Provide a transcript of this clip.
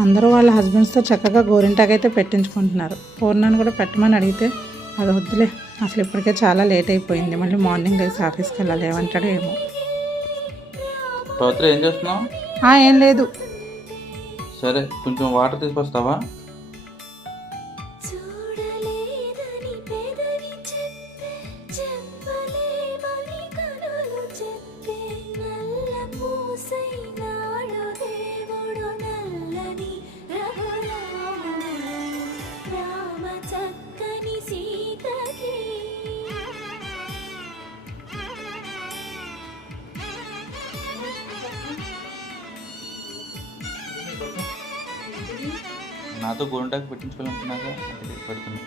అందరూ వాళ్ళ హస్బెండ్స్తో చక్కగా గోరింటాకు అయితే పెట్టించుకుంటున్నారు. పూర్ణాన్ని కూడా పెట్టమని అడిగితే అది వద్దులే, అసలు ఇప్పటికే చాలా లేట్ అయిపోయింది, మళ్ళీ మార్నింగ్ లేసి ఆఫీస్కి వెళ్ళాలి, ఏమంటాడో ఏమో. పవిత్ర ఏం చేస్తున్నావు? ఏం లేదు. సరే కొంచెం వాటర్ తీసుకొస్తావా? నాతో గోరింటాకు పెట్టించుకోవాలనుకున్నాక పెడుతున్నా.